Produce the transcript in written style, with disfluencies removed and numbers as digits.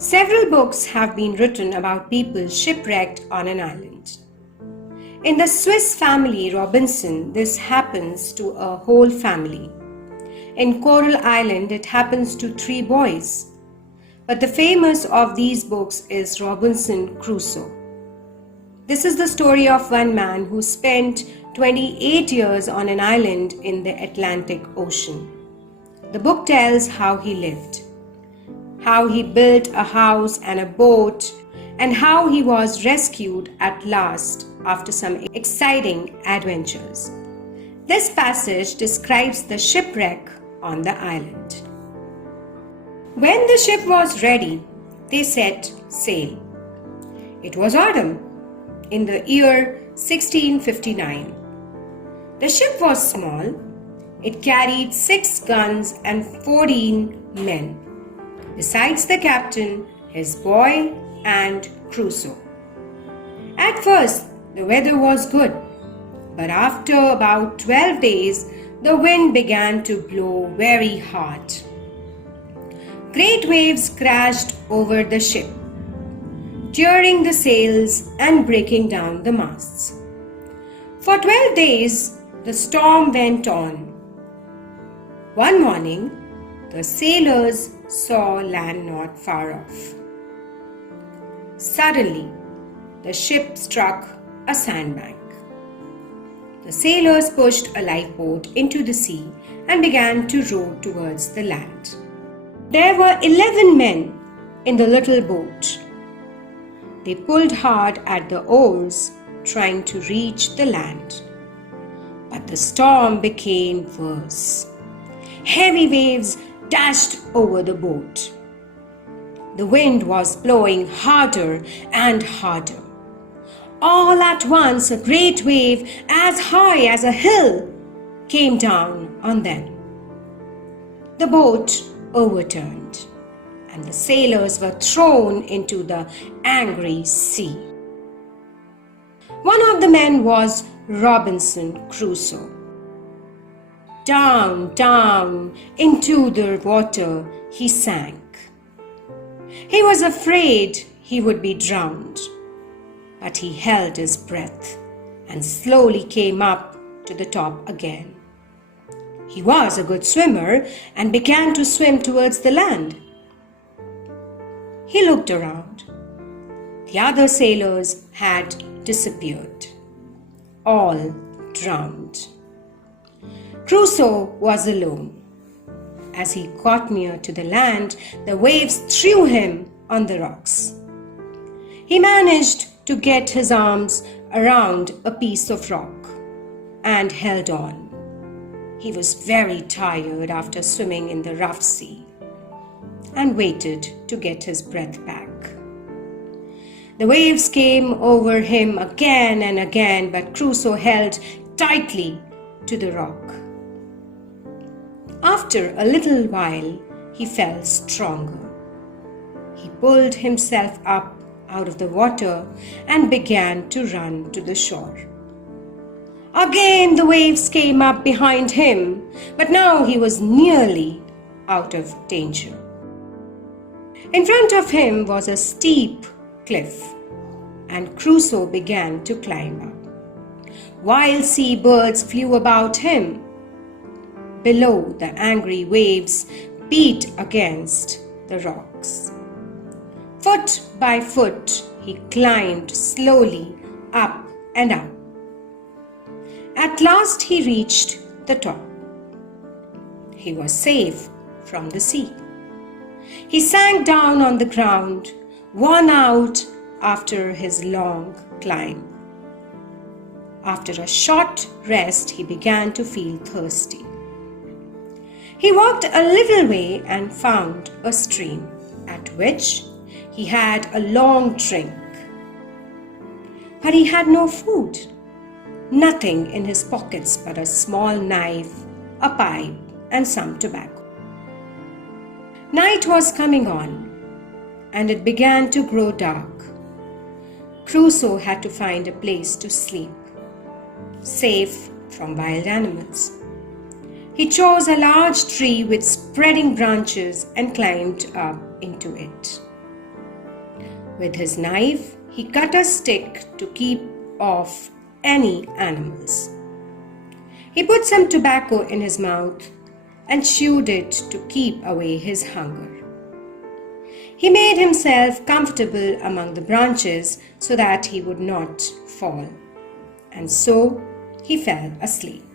Several books have been written about people shipwrecked on an island. In the Swiss family Robinson, this happens to a whole family. In Coral Island, it happens to 3 boys. But the famous of these books is Robinson Crusoe. This is the story of one man who spent 28 years on an island in the Atlantic Ocean. The book tells how he lived, how he built a house and a boat, and how he was rescued at last after some exciting adventures. This passage describes the shipwreck on the island. When the ship was ready, they set sail. It was autumn, in the year 1659. The ship was small. It carried 6 guns and 14 men, besides the captain, his boy, and Crusoe. At first, the weather was good, but after about 12 days, the wind began to blow very hard. Great waves crashed over the ship, tearing the sails and breaking down the masts. For 12 days, the storm went on. One morning, the sailors saw land not far off. Suddenly, the ship struck a sandbank. The sailors pushed a lifeboat into the sea and began to row towards the land. There were 11 men in the little boat. They pulled hard at the oars, trying to reach the land. But the storm became worse. Heavy waves dashed over the boat. The wind was blowing harder and harder. All at once, a great wave as high as a hill came down on them. The boat overturned, and the sailors were thrown into the angry sea. One of the men was Robinson Crusoe. Down, down into the water he sank. He was afraid he would be drowned, but he held his breath and slowly came up to the top again. He was a good swimmer and began to swim towards the land. He looked around. The other sailors had disappeared, all drowned. Crusoe was alone. As he got near to the land, the waves threw him on the rocks. He managed to get his arms around a piece of rock and held on. He was very tired after swimming in the rough sea and waited to get his breath back. The waves came over him again and again, but Crusoe held tightly to the rock. After a little while, he felt stronger. He pulled himself up out of the water and began to run to the shore. Again the waves came up behind him, but now he was nearly out of danger. In front of him was a steep cliff, and Crusoe began to climb up. Wild sea birds flew about him. Below, the angry waves beat against the rocks. Foot by foot, he climbed slowly up and up. At last he reached the top. He was safe from the sea. He sank down on the ground, worn out after his long climb. After a short rest, he began to feel thirsty. He walked a little way and found a stream, at which he had a long drink. But he had no food, nothing in his pockets but a small knife, a pipe, and some tobacco. Night was coming on, and it began to grow dark. Crusoe had to find a place to sleep, safe from wild animals. He chose a large tree with spreading branches and climbed up into it. With his knife, he cut a stick to keep off any animals. He put some tobacco in his mouth and chewed it to keep away his hunger. He made himself comfortable among the branches so that he would not fall, and so he fell asleep.